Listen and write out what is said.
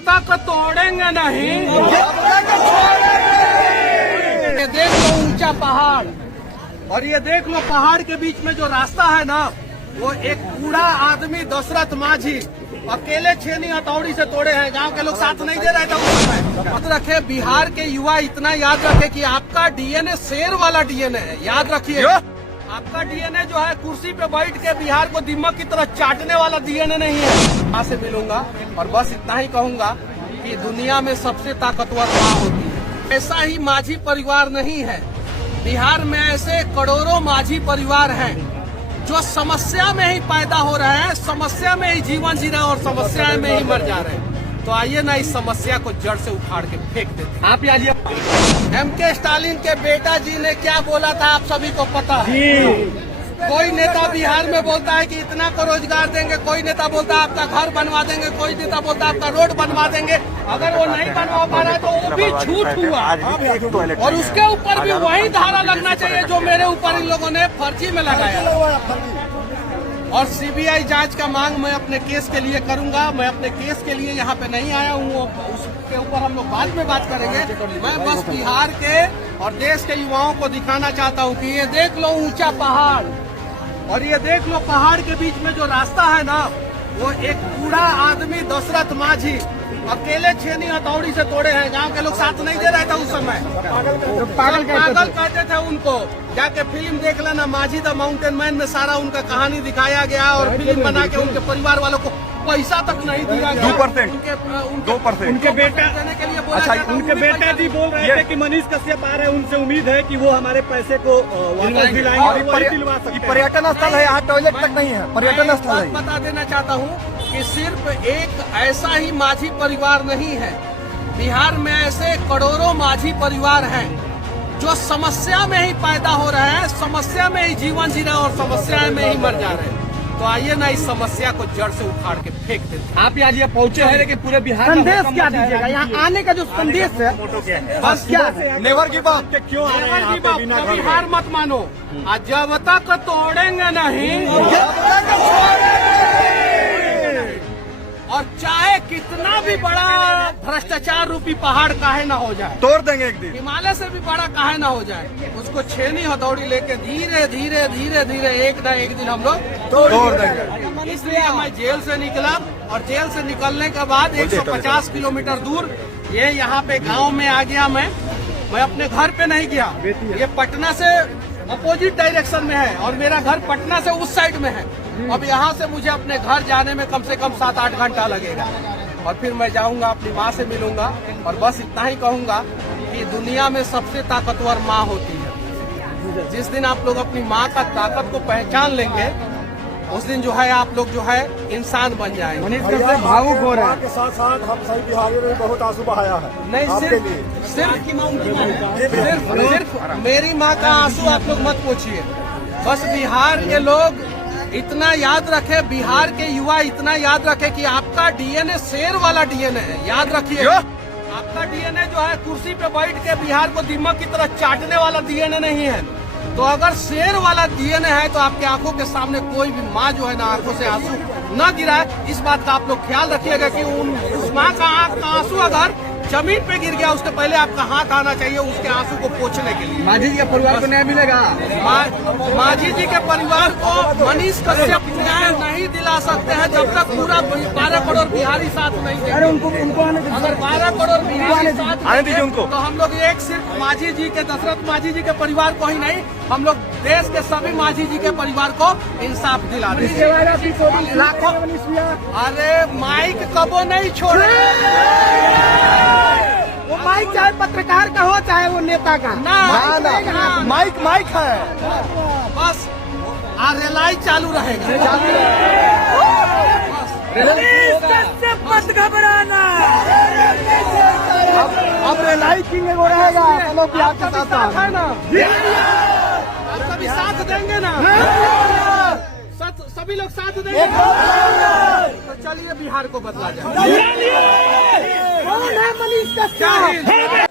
तक तोड़ेंगे नहीं, ये देख लो ऊंचा पहाड़, और ये देख लो पहाड़ के बीच में जो रास्ता है ना, वो एक बूढ़ा आदमी दशरथ माझी अकेले छेनी हथौड़ी से तोड़े हैं। गांव के लोग साथ नहीं दे रहे थे उस समय। मत रखे, बिहार के युवा इतना याद रखे कि आपका डीएनए शेर वाला डीएनए है। याद रखिए, आपका डीएनए जो है कुर्सी पे बैठ के बिहार को दीमक की तरह चाटने वाला डीएनए नहीं है। माँ से मिलूंगा और बस इतना ही कहूंगा कि दुनिया में सबसे ताकतवर माँ होती है। ऐसा ही माझी परिवार नहीं है, बिहार में ऐसे करोड़ों माझी परिवार हैं जो समस्या में ही पैदा हो रहे हैं, समस्या में ही जीवन जी रहे हैं और समस्या में ही मर जा रहे हैं। तो आइए ना इस समस्या को जड़ से उखाड़ के फेंक देते हैं। आप आइए। MK स्टालिन के बेटा जी ने क्या बोला था आप सभी को पता है। कोई नेता बिहार में बोलता है कि इतना को रोजगार देंगे, कोई नेता बोलता है आपका घर बनवा देंगे, कोई नेता बोलता है आपका रोड बनवा देंगे। अगर वो नहीं बनवा पा रहा है तो वो भी झूठ हुआ, और उसके ऊपर भी वही धारा लगना चाहिए जो मेरे ऊपर इन लोगों ने फर्जी में लगाया। और CBI जांच का मांग मैं अपने केस के लिए करूंगा। मैं अपने केस के लिए यहाँ पे नहीं आया हूँ, उसके ऊपर हम लोग बाद में बात करेंगे। मैं बस बिहार के और देश के युवाओं को दिखाना चाहता हूँ कि ये देख लो ऊंचा पहाड़, और ये देख लो पहाड़ के बीच में जो रास्ता है ना, वो एक बूढ़ा आदमी दशरथ माझी अकेले छेनी हथौड़ी से तोड़े हैं। गांव के लोग साथ नहीं दे रहे थे उस समय। पागल कहते थे उनको। जाके फिल्म देख लेना, माझी द माउंटेन मैन में सारा उनका कहानी दिखाया गया, और फिल्म बना के उनके परिवार वालों को पैसा तक नहीं दिया गया। 2%। उनके बेटा देने के लिए अच्छा, उनके बेटा जी बोल रहे थे कि मनीष कश्यप आ रहे हैं, उनसे उम्मीद है कि वो हमारे पैसे को वापस दिलाएंगे। पर्यटन स्थल है, यहाँ टॉयलेट तक नहीं है, पर्यटन स्थल है। बता देना चाहता हूँ कि सिर्फ एक ऐसा ही माझी परिवार नहीं है, बिहार में ऐसे करोड़ों माझी परिवार हैं जो समस्या में ही पैदा हो रहे हैं, समस्या में ही जीवन जी रहे हैं और समस्या में ही मर जा रहे हैं। तो आइए ना इस समस्या को जड़ से उखाड़ के फेंक देते हैं। आप आज ये पहुंचे हैं, लेकिन पूरे बिहार संदेश क्या दीजिएगा यहाँ आने का जो संदेश है? बस क्या है? Never give up. क्यों आ रहे हैं यहाँ पे बिना कभी हार मत मानो, जब तक तोड़ेंगे नहीं, और चाहे कितना भी बड़ा भ्रष्टाचार रूपी पहाड़ काहे ना हो जाए, तोड़ देंगे एक दिन। हिमालय से भी बड़ा काहे ना हो जाए, उसको छेनी हथौड़ी लेके धीरे धीरे धीरे धीरे एक न एक दिन हम लोग तोड़ देंगे। इसलिए मैं जेल से निकला, और जेल से निकलने के बाद 150 किलोमीटर दूर ये यहाँ पे गांव में आ गया। मैं अपने घर पे नहीं गया, ये पटना से अपोजिट डायरेक्शन में है और मेरा घर पटना से उस साइड में है। अब यहाँ से मुझे अपने घर जाने में कम से कम 7-8 घंटा लगेगा, और फिर मैं जाऊंगा अपनी माँ से मिलूंगा। और बस इतना ही कहूंगा कि दुनिया में सबसे ताकतवर माँ होती है। जिस दिन आप लोग अपनी माँ का ताकत को पहचान लेंगे, उस दिन जो है आप लोग जो है इंसान बन जाएंगे। मनीष कश्यप भावुक हो रहा है। के साथ साथ हम सही बिहारियों ने बहुत आंसू बहाया है। नहीं, सिर्फ मेरी माँ का आंसू आप लोग मत पूछिए। बस बिहार के लोग इतना याद रखे, बिहार के युवा इतना याद रखे कि आपका डीएनए शेर वाला डीएनए है। याद रखिए, आपका डीएनए जो है कुर्सी पे बैठ के बिहार को दीमक की तरह चाटने वाला डीएनए नहीं है। तो अगर शेर वाला डीएनए है तो आपके आंखों के सामने कोई भी माँ जो है ना आंखों से आंसू न गिराए, इस बात का आप लोग ख्याल रखिएगा कि उस माँ का आंसू अगर जमीन पे गिर गया, उसके पहले आपका हाथ आना चाहिए उसके आंसू को पोंछने के लिए। माझी जी के परिवार को न्याय मिलेगा? माझी जी के परिवार को मनीष कश्यप न्याय नहीं दिला सकते हैं जब तक पूरा 12 करोड़ बिहारी साथ नहीं देंगे। अगर 12 करोड़ बिहारी साथ आने दीजिए उनको, तो हम लोग एक सिर्फ माझी जी के, दशरथ माझी जी के परिवार को ही नहीं, हम लोग देश के सभी माझी जी के परिवार को इंसाफ दिला देंगे। लाखों, अरे माइक कबो नहीं छोड़े। वो माइक चाहे पत्रकार का हो चाहे वो नेता का, माइक है। बस रेलाई चालू रहेगा। मत घबराना, अब रेलाई किंग वो रहेगा। चलो प्यार के साथ है ना, आप सभी साथ देंगे ना, सभी लोग साथ देंगे। तो चलिए बिहार को बदला जाए। कौन है मनीष कश्यप?